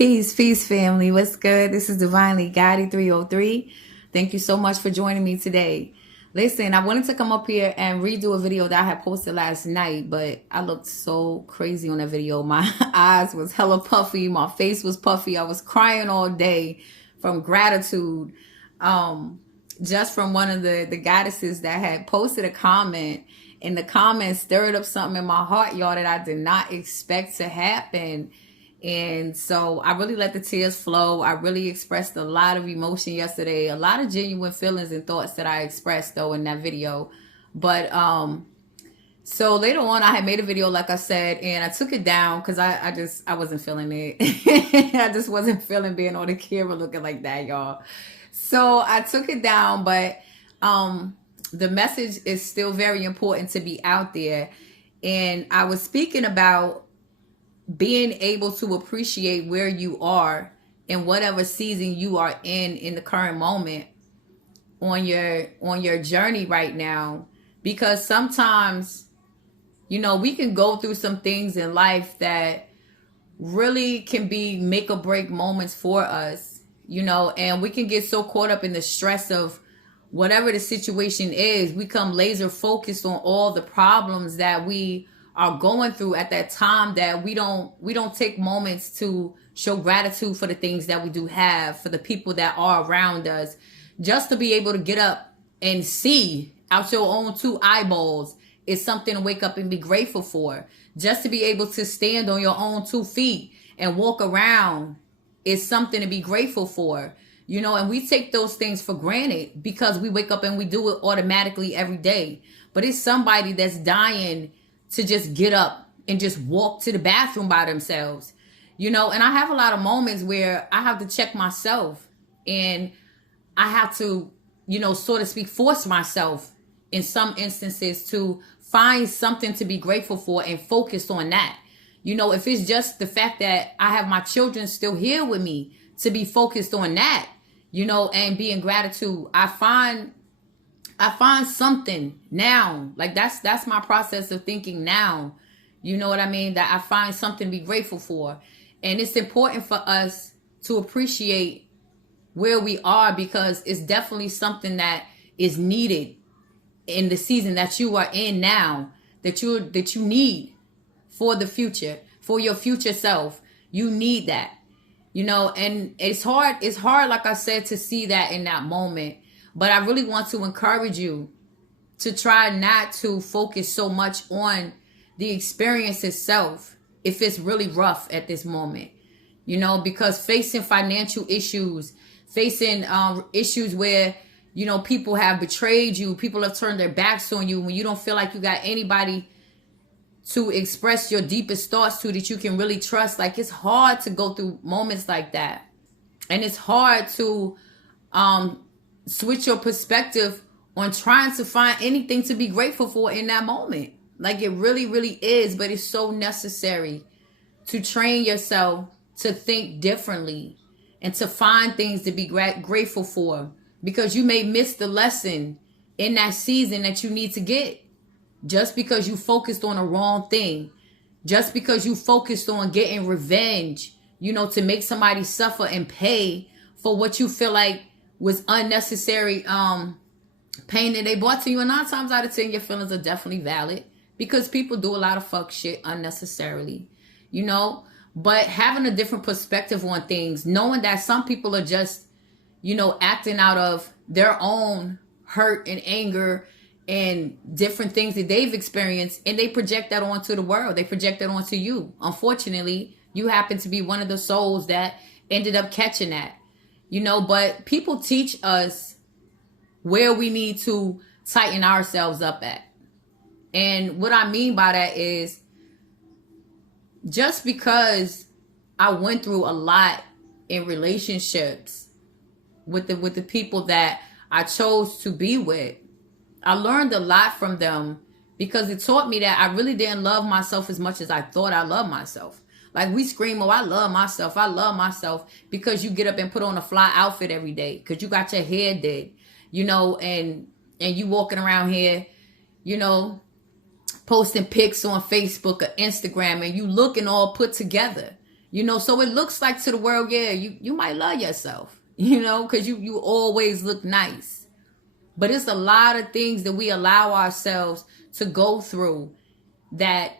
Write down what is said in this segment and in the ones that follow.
Peace, family. What's good? This is Divinely Guided 303. Thank you so much for joining me today. Listen, I wanted to come up here and redo a video that I had posted last night, but I looked so crazy on that video. My eyes was hella puffy. My face was puffy. I was crying all day from gratitude. Just from one of the goddesses that had posted a comment, and the comment stirred up something in my heart, y'all, that I did not expect to happen. And so I really let the tears flow. I really expressed a lot of emotion yesterday, a lot of genuine feelings and thoughts that I expressed though in that video. But so later on I had made a video, like I said, and I took it down because I wasn't feeling it. I just wasn't feeling being on the camera looking like that, y'all. So I took it down, but the message is still very important to be out there. And I was speaking about being able to appreciate where you are in whatever season you are in the current moment on your journey right now, because sometimes we can go through some things in life that really can be make or break moments for us, and we can get so caught up in the stress of whatever the situation is. We come laser focused on all the problems that we are going through at that time, that we don't take moments to show gratitude for the things that we do have, for the people that are around us. Just to be able to get up and see out your own two eyeballs is something to wake up and be grateful for. Just to be able to stand on your own 2 feet and walk around is something to be grateful for. And we take those things for granted because we wake up and we do it automatically every day. But it's somebody that's dying to just get up and just walk to the bathroom by themselves, and I have a lot of moments where I have to check myself, and I have to, so to speak, force myself in some instances to find something to be grateful for and focus on that. If it's just the fact that I have my children still here with me, to be focused on that, and be in gratitude. I find something now, like that's my process of thinking now. You know what I mean? That I find something to be grateful for. And it's important for us to appreciate where we are, because it's definitely something that is needed in the season that you are in now, that you need for the future, for your future self. You need that, and it's hard, like I said, to see that in that moment. But I really want to encourage you to try not to focus so much on the experience itself if it's really rough at this moment, because facing financial issues, facing issues where, people have betrayed you, people have turned their backs on you, when you don't feel like you got anybody to express your deepest thoughts to that you can really trust. Like, it's hard to go through moments like that. And it's hard to switch your perspective on trying to find anything to be grateful for in that moment. Like, it really, really is. But it's so necessary to train yourself to think differently and to find things to be grateful for, because you may miss the lesson in that season that you need to get, just because you focused on the wrong thing, just because you focused on getting revenge, to make somebody suffer and pay for what you feel like was unnecessary pain that they brought to you. And 9 times out of 10, your feelings are definitely valid, because people do a lot of fuck shit unnecessarily, but having a different perspective on things, knowing that some people are just, acting out of their own hurt and anger and different things that they've experienced, and they project that onto the world. They project that onto you. Unfortunately, you happen to be one of the souls that ended up catching that. But people teach us where we need to tighten ourselves up at. And what I mean by that is, just because I went through a lot in relationships with the people that I chose to be with, I learned a lot from them, because it taught me that I really didn't love myself as much as I thought I loved myself. Like, we scream, oh, I love myself, because you get up and put on a fly outfit every day, because you got your hair did, and you walking around here, posting pics on Facebook or Instagram, and you looking all put together. You know, so it looks like to the world, yeah, you might love yourself, you know, because you always look nice. But it's a lot of things that we allow ourselves to go through that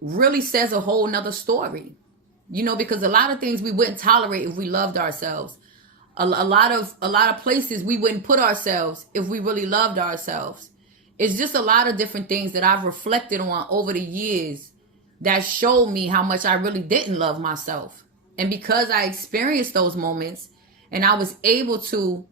really says a whole nother story. You know, because a lot of things we wouldn't tolerate if we loved ourselves. A lot of places we wouldn't put ourselves if we really loved ourselves. It's just a lot of different things that I've reflected on over the years that showed me how much I really didn't love myself. And because I experienced those moments and I was able to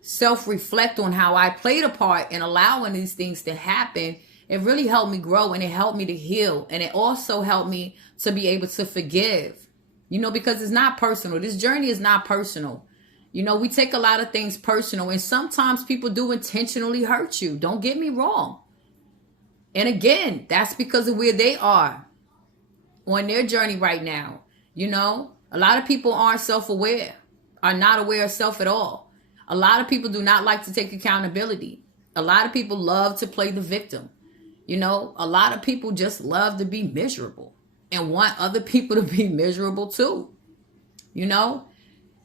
self-reflect on how I played a part in allowing these things to happen, it really helped me grow and it helped me to heal. And it also helped me to be able to forgive, you know, because it's not personal. This journey is not personal. You know, we take a lot of things personal, and sometimes people do intentionally hurt you. Don't get me wrong. And again, that's because of where they are on their journey right now. You know, a lot of people aren't self-aware, are not aware of self at all. A lot of people do not like to take accountability. A lot of people love to play the victim. You know, a lot of people just love to be miserable and want other people to be miserable too. You know,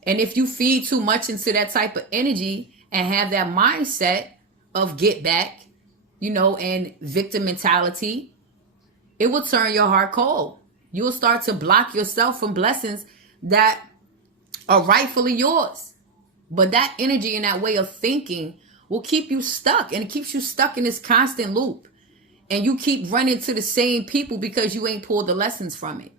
and if you feed too much into that type of energy and have that mindset of get back, you know, and victim mentality, it will turn your heart cold. You will start to block yourself from blessings that are rightfully yours. But that energy and that way of thinking will keep you stuck, and it keeps you stuck in this constant loop. And you keep running to the same people because you ain't pulled the lessons from it.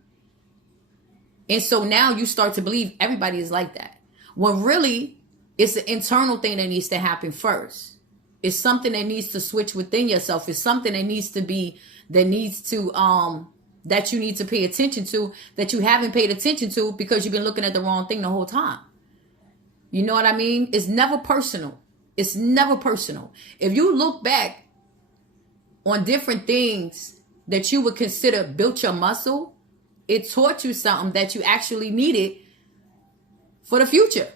And so now you start to believe everybody is like that. When really, it's an internal thing that needs to happen first. It's something that needs to switch within yourself. It's something that needs to that you need to pay attention to, that you haven't paid attention to because you've been looking at the wrong thing the whole time. You know what I mean? It's never personal. It's never personal. If you look back on different things that you would consider built your muscle, it taught you something that you actually needed for the future.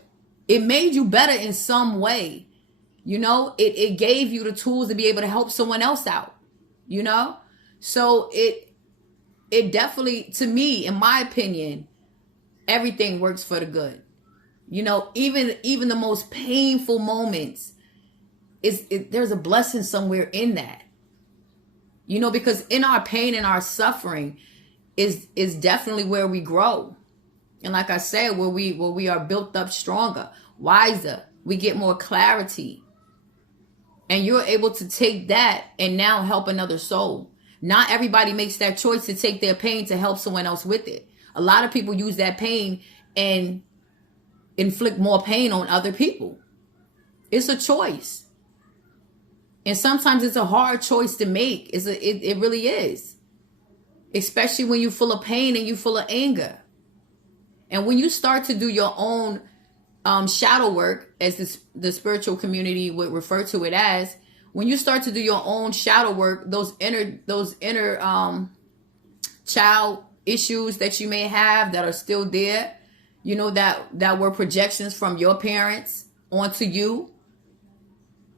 It made you better in some way. You know, it gave you the tools to be able to help someone else out, you know? So it definitely, to me, in my opinion, everything works for the good. You know, even the most painful moments, there's a blessing somewhere in that. You know, because in our pain and our suffering is definitely where we grow. And like I said, where we are built up stronger, wiser, we get more clarity. And you're able to take that and now help another soul. Not everybody makes that choice to take their pain to help someone else with it. A lot of people use that pain and inflict more pain on other people. It's a choice. And sometimes it's a hard choice to make. It really is. Especially when you're full of pain and you're full of anger. And when you start to do your own shadow work, as the spiritual community would refer to it as, when you start to do your own shadow work, those inner child issues that you may have that are still there, you know, that were projections from your parents onto you,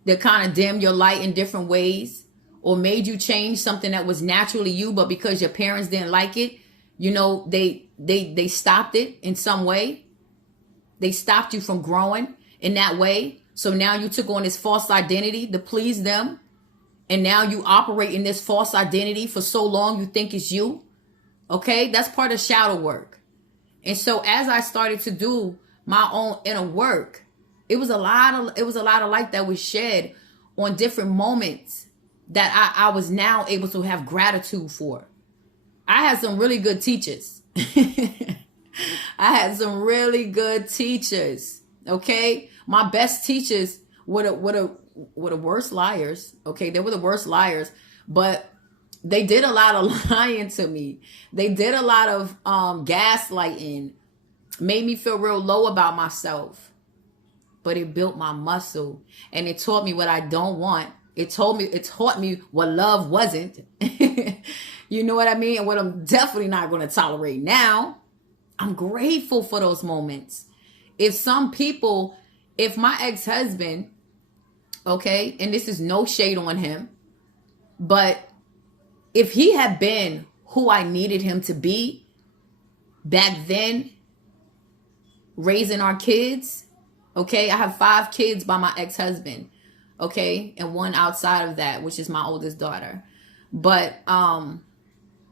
that kind of dim your light in different ways, or made you change something that was naturally you, but because your parents didn't like it, you know, they stopped it in some way. They stopped you from growing in that way. So now you took on this false identity to please them. And now you operate in this false identity for so long you think it's you. Okay, that's part of shadow work. And so as I started to do my own inner work, it was a lot of light that was shed on different moments that I was now able to have gratitude for. I had some really good teachers. I had some really good teachers. Okay, my best teachers were the worst liars. Okay, they were the worst liars, but they did a lot of lying to me. They did a lot of gaslighting, made me feel real low about myself. But it built my muscle, and it taught me what I don't want. It taught me what love wasn't. You know what I mean? And what I'm definitely not going to tolerate now. I'm grateful for those moments. If my ex-husband, okay, and this is no shade on him, but if he had been who I needed him to be, back then, raising our kids. Okay, I have 5 kids by my ex-husband. Okay, and 1 outside of that, which is my oldest daughter. But and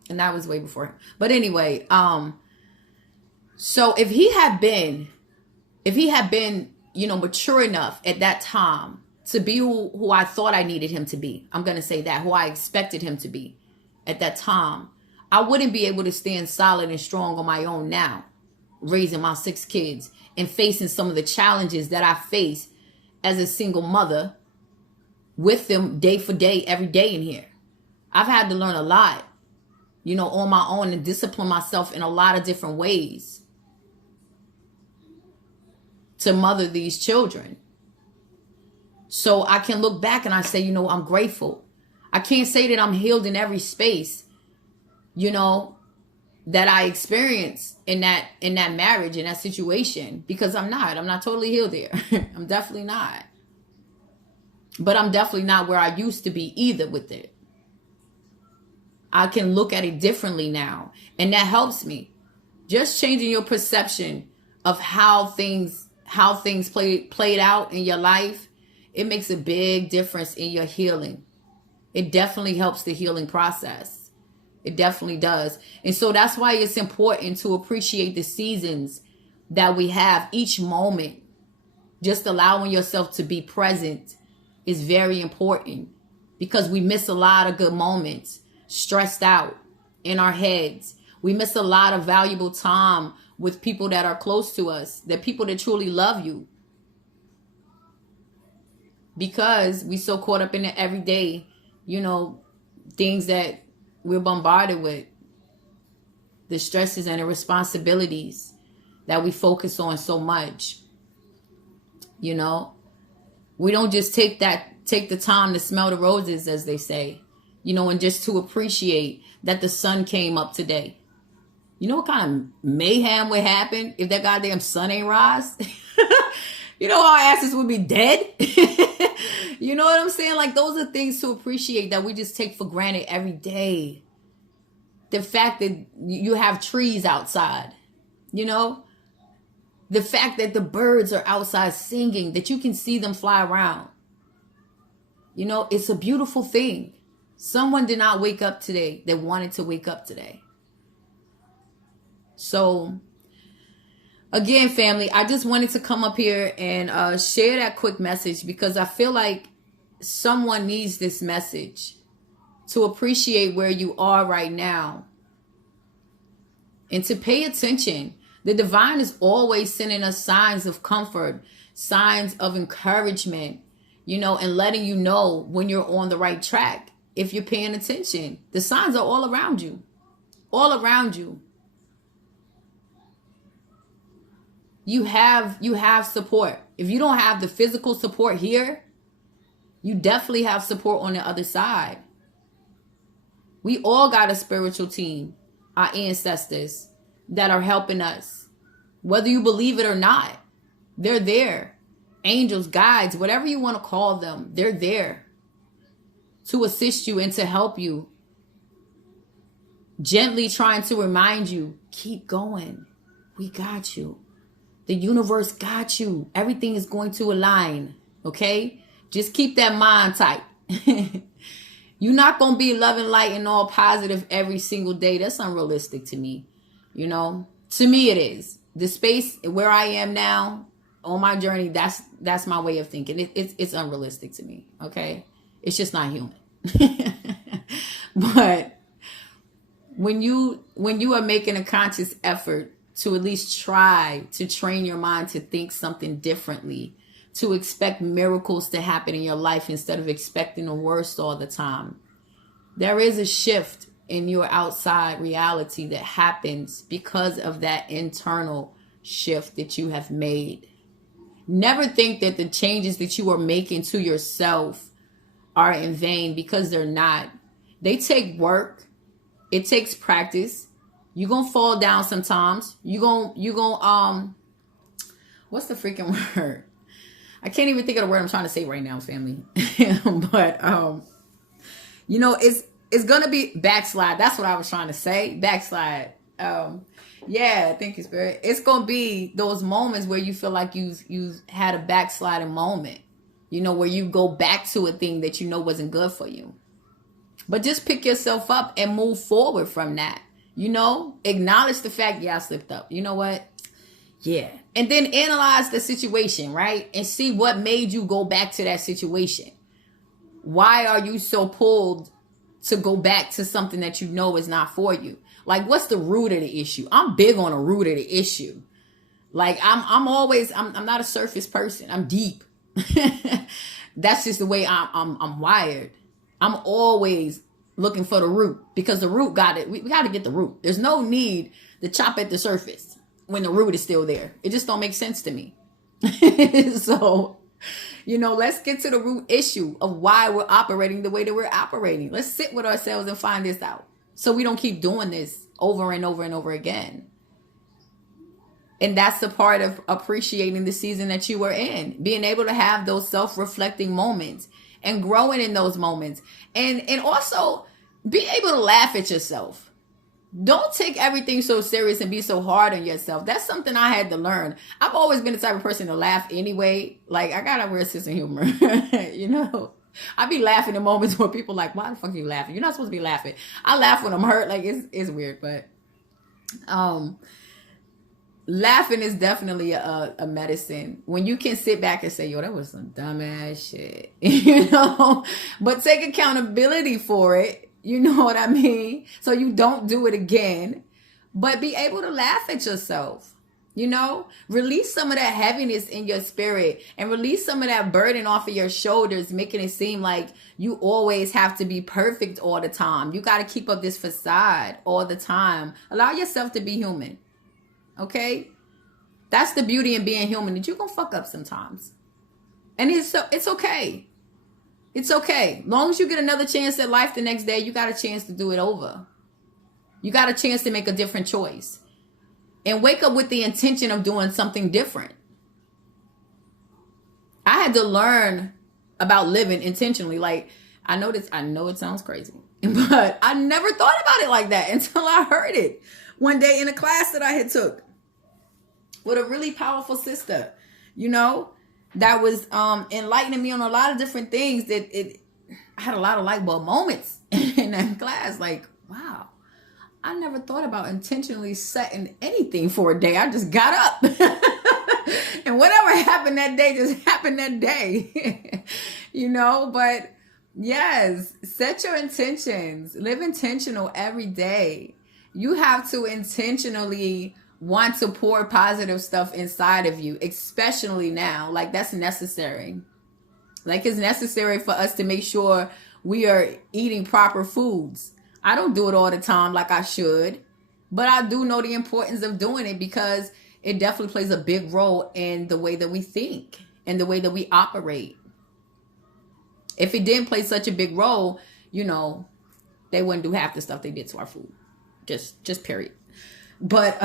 that was way before him. But anyway, so if he had been, mature enough at that time to be who I thought I needed him to be, I'm going to say that, who I expected him to be at that time, I wouldn't be able to stand solid and strong on my own now, raising my 6 kids and facing some of the challenges that I face as a single mother with them day for day, every day in here. I've had to learn a lot, on my own, and discipline myself in a lot of different ways to mother these children. So I can look back and I say, I'm grateful. I can't say that I'm healed in every space, that I experienced in that marriage, in that situation, because I'm not totally healed there. I'm definitely not. But I'm definitely not where I used to be either with it. I can look at it differently now, and that helps me. Just changing your perception of how things played out in your life, it makes a big difference in your healing. It definitely helps the healing process. It definitely does. And so that's why it's important to appreciate the seasons that we have, each moment. Just allowing yourself to be present is very important, because we miss a lot of good moments, stressed out in our heads. We miss a lot of valuable time with people that are close to us, the people that truly love you, because we so caught up in the everyday, things that we're bombarded with, the stresses and the responsibilities that we focus on so much. We don't just take the time to smell the roses, as they say, and just to appreciate that the sun came up today. You know what kind of mayhem would happen if that goddamn sun ain't rise? Our asses would be dead. You know what I'm saying? Like, those are things to appreciate that we just take for granted every day. The fact that you have trees outside, the fact that the birds are outside singing, that you can see them fly around. It's a beautiful thing. Someone did not wake up today that wanted to wake up today. So, again, family, I just wanted to come up here and share that quick message, because I feel like someone needs this message to appreciate where you are right now and to pay attention. The divine is always sending us signs of comfort, signs of encouragement, and letting you know when you're on the right track. If you're paying attention, the signs are all around you, all around you. You have support. If you don't have the physical support here, you definitely have support on the other side. We all got a spiritual team, our ancestors, that are helping us. Whether you believe it or not, they're there. Angels, guides, whatever you want to call them, they're there to assist you and to help you. Gently trying to remind you, keep going. We got you. The universe got you. Everything is going to align. Okay? Just keep that mind tight. You're not going to be loving, light, and all positive every single day. That's unrealistic to me. To me it is. The space where I am now on my journey, that's my way of thinking. It's unrealistic to me. Okay? It's just not human. But when you are making a conscious effort to at least try to train your mind to think something differently, to expect miracles to happen in your life instead of expecting the worst all the time, there is a shift in your outside reality that happens because of that internal shift that you have made. Never think that the changes that you are making to yourself are in vain, because they're not. They take work. It takes practice. You're going to fall down sometimes. You're going what's the freaking word? I can't even think of the word I'm trying to say right now, family. But, it's going to be backslide. That's what I was trying to say. Backslide. Yeah, thank you, Spirit. It's gonna be those moments where you feel like you've had a backsliding moment, where you go back to a thing that you know wasn't good for you. But just pick yourself up and move forward from that. Acknowledge the fact, yeah, I slipped up. You know what? Yeah. And then analyze the situation, right? And see what made you go back to that situation. Why are you so pulled to go back to something that you know is not for you? Like, what's the root of the issue? I'm big on the root of the issue. Like, I'm not a surface person. I'm deep. That's just the way I'm wired. I'm always looking for the root, because the root got it. We got to get the root. There's no need to chop at the surface when the root is still there. It just don't make sense to me. So, let's get to the root issue of why we're operating the way that we're operating. Let's sit with ourselves and find this out, so we don't keep doing this over and over and over again. And that's the part of appreciating the season that you were in, being able to have those self-reflecting moments and growing in those moments, and also be able to laugh at yourself. Don't take everything so serious and be so hard on yourself. That's something I had to learn. I've always been the type of person to laugh anyway. Like, I got a weird sense of humor. I be laughing in moments where people like, why the fuck are you laughing? You're not supposed to be laughing. I laugh when I'm hurt. Like, it's weird, but laughing is definitely a medicine. When you can sit back and say, yo, that was some dumbass shit, but take accountability for it. You know what I mean? So you don't do it again, but be able to laugh at yourself. Release some of that heaviness in your spirit and release some of that burden off of your shoulders, making it seem like you always have to be perfect all the time. You got to keep up this facade all the time. Allow yourself to be human. Okay? That's the beauty in being human, that you're going to fuck up sometimes. And it's okay. It's okay. Long as you get another chance at life the next day, you got a chance to do it over. You got a chance to make a different choice. And wake up with the intention of doing something different. I had to learn about living intentionally. Like, I know it sounds crazy, but I never thought about it like that until I heard it one day in a class that I had took with a really powerful sister, that was enlightening me on a lot of different things. I had a lot of light bulb moments in that class. Like, wow, I never thought about intentionally setting anything for a day. I just got up. And whatever happened that day just happened that day. But yes, set your intentions. Live intentional every day. You have to intentionally want to pour positive stuff inside of you, especially now. Like, that's necessary. Like, it's necessary for us to make sure we are eating proper foods. I don't do it all the time like I should, but I do know the importance of doing it, because it definitely plays a big role in the way that we think and the way that we operate. If it didn't play such a big role, they wouldn't do half the stuff they did to our food. Just period. But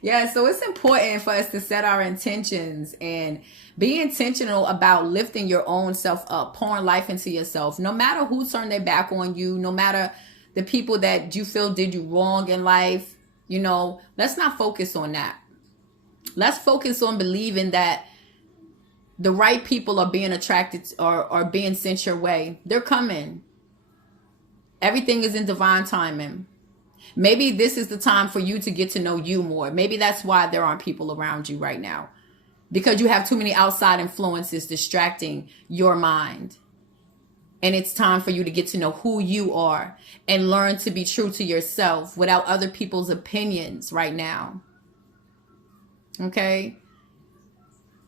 yeah, so it's important for us to set our intentions and be intentional about lifting your own self up, pouring life into yourself. No matter who turned their back on you, no matter the people that you feel did you wrong in life, let's not focus on that. Let's focus on believing that the right people are being attracted or are being sent your way. They're coming. Everything is in divine timing. Maybe this is the time for you to get to know you more. Maybe that's why there aren't people around you right now, because you have too many outside influences distracting your mind. And it's time for you to get to know who you are and learn to be true to yourself without other people's opinions right now. Okay?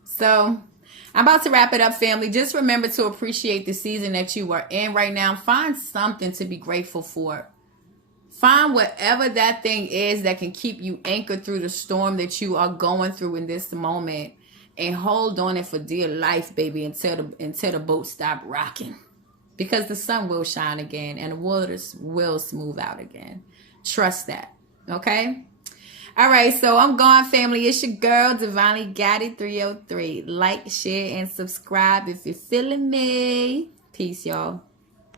So I'm about to wrap it up, family. Just remember to appreciate the season that you are in right now. Find something to be grateful for. Find whatever that thing is that can keep you anchored through the storm that you are going through in this moment, and hold on it for dear life, baby, until the boat stop rocking, because the sun will shine again and the waters will smooth out again. Trust that. Okay? All right, so I'm gone, family. It's your girl, Divinely Guided 303. Like, share, and subscribe if you're feeling me. Peace, y'all.